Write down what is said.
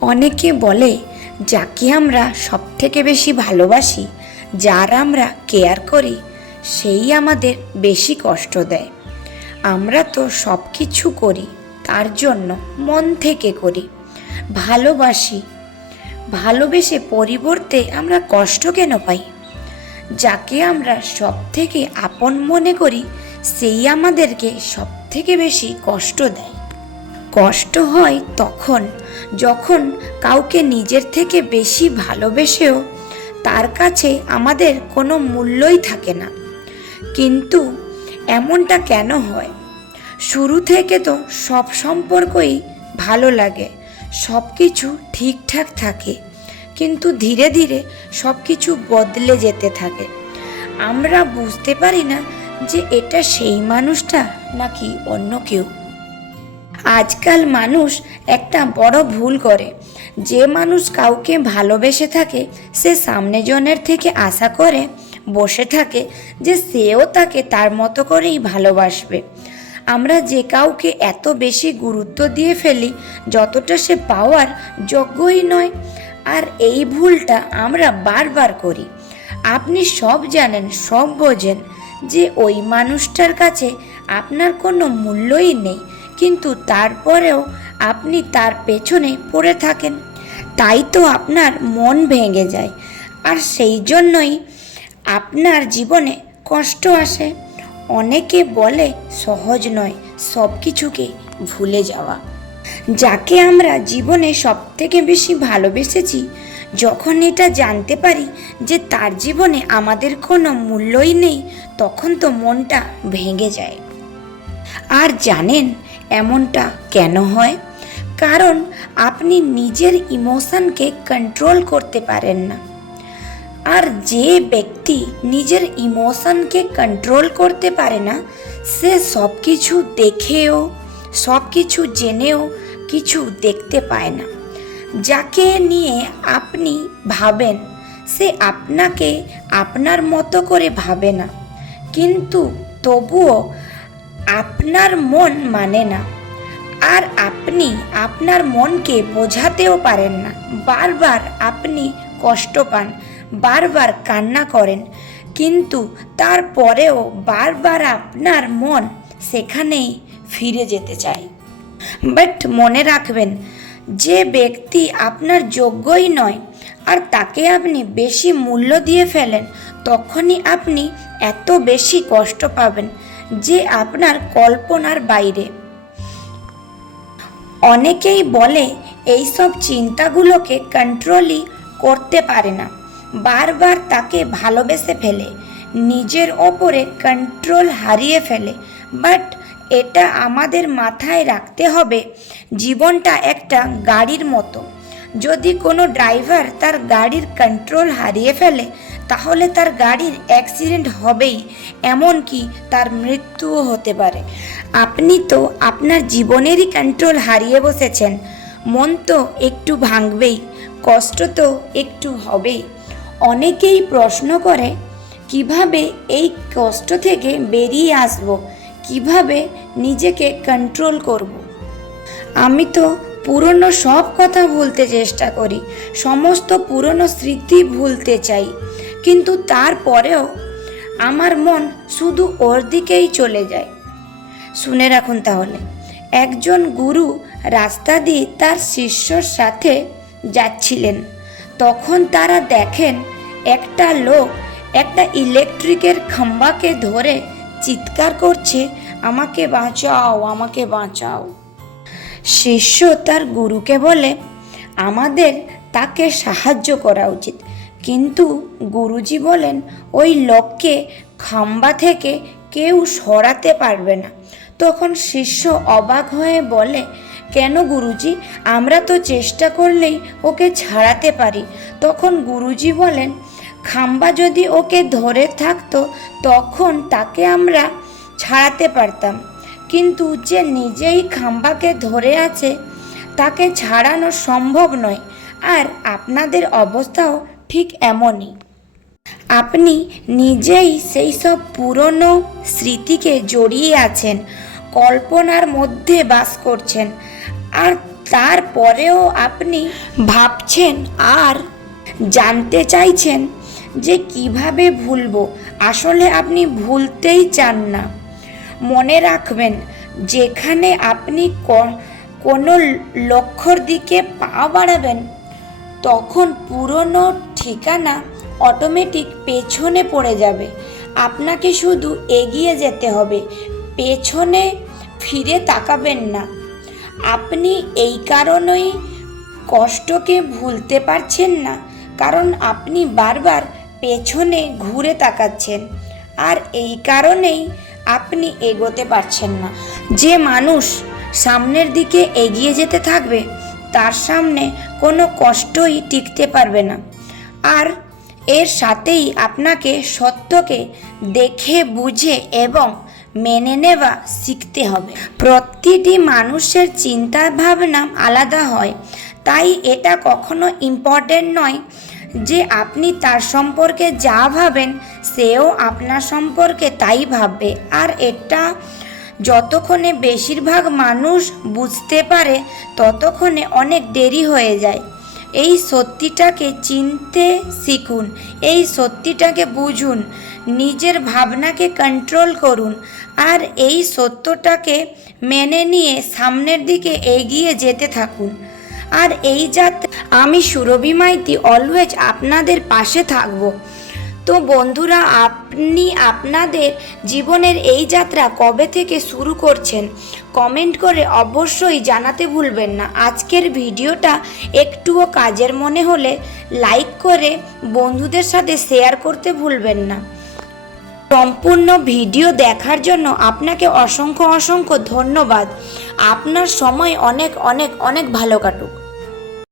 অনেকে বলে, যাকে আমরা সব থেকে বেশি ভালোবাসি, যার আমরা কেয়ার করি, সেই আমাদের বেশি কষ্ট দেয়। আমরা তো সব কিছু করি, তার জন্য মন থেকে করি। ভালোবাসি, ভালোবেসে পরিবর্তে আমরা কষ্ট কেন পাই? যাকে আমরা সব থেকে আপন মনে করি, সেই আমাদেরকে সব থেকে বেশি কষ্ট দেয়। কষ্ট হয় তখন, যখন কাউকে নিজের থেকে বেশি ভালোবেসেও তার কাছে আমাদের কোনো মূল্যই থাকে না। কিন্তু এমনটা কেন হয়? শুরু থেকে তো সব সম্পর্কই ভালো লাগে সব কিছু ঠিকঠাক থাকে, কিন্তু ধীরে ধীরে সব কিছু বদলে যেতে থাকে। আমরা বুঝতে পারি না যে এটা সেই মানুষটা নাকি অন্য কেউ। আজকাল মানুষ একটা বড় ভুল করে। যে মানুষ কাউকে ভালোবেসে থাকে, সে সামনে জনের থেকে আশা করে, বসে থাকে যে সেও তাকে তার মতো করেই ভালোবাসবে। আমরা যে কাউকে এত বেশি গুরুত্ব দিয়ে ফেলি, যতটা সে পাওয়ার যোগ্যই নয়। আর এই ভুলটা আমরা বারবার করি। আপনি সব জানেন, সব বোঝেন যে ওই মানুষটার কাছে আপনার কোনো মূল্যই নেই। কিন্তু তারপরেও আপনি তার পেছনে পড়ে থাকেন। তাই তো আপনার মন ভেঙে যায়। আর সেই জন্যই আপনার জীবনে কষ্ট আসে। অনেকে বলে সহজ নয় সব কিছুকে ভুলে যাওয়া। যাকে আমরা জীবনে সব থেকে বেশি ভালোবেসেছি, যখন এটা জানতে পারি যে তার জীবনে আমাদের কোনো মূল্যই নেই, তখন তো মনটা ভেঙে যায়। আর জানেন এমনটা কেন হয়? কারণ আপনি নিজের ইমোশনকে কন্ট্রোল করতে পারেন না। আর যে ব্যক্তি নিজের ইমোশনকে কন্ট্রোল করতে পারে না, সে সব কিছু দেখেও সব কিছু জেনেও কিছু দেখতে পায় না। যাকে নিয়ে আপনি ভাবেন, সে আপনাকে আপনার মতো করে ভাবে না। কিন্তু তবুও আপনার মন মানে না। আর আপনি আপনার মনকে বোঝাতেও পারেন না। বারবার আপনি কষ্ট পান, বারবার কান্না করেন, কিন্তু তারপরেও বারবার আপনার মন সেখানেই ফিরে যেতে চায়। বাট মনে রাখবেন, যে ব্যক্তি আপনার যোগ্যই নয় আর তাকে আপনি বেশি মূল্য দিয়ে ফেলেন, তখনই আপনি এত বেশি কষ্ট পাবেন। যে আপনার কল্পনার বাইরে। অনেকেই বলে, এইসব চিন্তাগুলোকে কন্ট্রোলই করতে পারে না। বারবার তাকে ভালোবেসে ফেলে, নিজের ওপরে কন্ট্রোল হারিয়ে ফেলে। বাট এটা আমাদের মাথায় রাখতে হবে, জীবনটা একটা গাড়ির মতো। যদি কোনো ড্রাইভার তার গাড়ির কন্ট্রোল হারিয়ে ফেলে তাহলে তার গাড়ির অ্যাক্সিডেন্ট হবেই, এমনকি তার মৃত্যুও হতে পারে। আপনি তো আপনার জীবনেরই কন্ট্রোল হারিয়ে বসেছেন। মন তো একটু ভাঙবেই, কষ্ট তো একটু হবেই। অনেকেই প্রশ্ন করে, কীভাবে এই কষ্ট থেকে বেরিয়ে আসব? কীভাবে নিজেকে কন্ট্রোল করব? আমি তো পুরনো সব কথা ভুলতে চেষ্টা করি, সমস্ত পুরনো স্মৃতি ভুলতে চাই। কিন্তু তারপরেও আমার মন শুধু ওর দিকেই চলে যায়। শুনে রাখুন তাহলে, একজন গুরু রাস্তা দিয়ে তার শিষ্যর সাথে যাচ্ছিলেন। তখন তারা দেখেন একটা লোক একটা ইলেকট্রিকের খাম্বাকে ধরে চিৎকার করছে, আমাকে বাঁচাও আমাকে বাঁচাও। শিষ্য তার গুরুকে বলে, আমাদের তাকে সাহায্য করা উচিত। কিন্তু গুরুজি বলেন, ওই লোককে খাম্বা থেকে কেউ সরাতে পারবে না। তখন শিষ্য অবাক হয়ে বলে, কেন গুরুজি? আমরা তো চেষ্টা করলেই ওকে ছাড়াতে পারি। তখন গুরুজি বলেন, খাম্বা যদি ওকে ধরে থাকতো, তখন তাকে আমরা ছাড়াতে পারতাম। কিন্তু যে নিজেই খাম্বাকে ধরে আছে, তাকে ছাড়ানো সম্ভব নয়। আর আপনাদের অবস্থাও ঠিক এমনই। আপনি নিজেই সেই সব পুরনো স্মৃতিকে জড়িয়ে আছেন, কল্পনার মধ্যে বাস করছেন, আর তারপরেও আপনি ভাবছেন আর জানতে চাইছেন যে কীভাবে ভুলবো। আসলে আপনি ভুলতেই চান না। মনে রাখবেন, যেখানে আপনি কোনো লক্ষ্যর দিকে পা বাড়াবেন, তখন পুরনো ঠিকানা অটোমেটিক পেছনে পড়ে যাবে। আপনাকে শুধু এগিয়ে যেতে হবে, পেছনে ফিরে তাকাবেন না। আপনি এই কারণেই কষ্টকে ভুলতে পারছেন না, কারণ আপনি বারবার পেছনে ঘুরে তাকাচ্ছেন। আর এই কারণেই আপনি এগোতে পারছেন না। যে মানুষ সামনের দিকে এগিয়ে যেতে থাকবে, তার সামনে কোনো কষ্টই টিকতে পারবে না। আর এর সাথেই আপনাকে সত্যকে দেখে, বুঝে এবং মেনে নেওয়া শিখতে হবে। প্রতিটি মানুষের চিন্তা ভাবনা আলাদা হয়। তাই এটা কখনো ইম্পর্টেন্ট নয় যে আপনি তার সম্পর্কে যা ভাবেন, সেও আপনার সম্পর্কে তাই ভাববে। আর এটা যতক্ষণে বেশিরভাগ মানুষ বুঝতে পারে, ততক্ষণে অনেক দেরি হয়ে যায়। এই সত্যিটাকে চিনতে শিখুন, এই সত্যিটাকে বুঝুন, নিজের ভাবনাকে কন্ট্রোল করুন, আর এই সত্যটাকে মেনে নিয়ে সামনের দিকে এগিয়ে যেতে থাকুন। আর এই যাত্রা আমি সুরভি মাইতি অলওয়েজ আপনাদের পাশে থাকব। তো বন্ধুরা, আপনি আপনাদের জীবনের এই যাত্রা কবে থেকে শুরু করছেন? কমেন্ট করে অবশ্যই জানাতে ভুলবেন না। আজকের ভিডিওটা একটুও কাজের মনে হলে লাইক করে বন্ধুদের সাথে শেয়ার করতে ভুলবেন না। সম্পূর্ণ ভিডিও দেখার জন্য আপনাকে অসংখ্য অসংখ্য ধন্যবাদ। আপনার সময় অনেক অনেক অনেক ভালো কাটুক।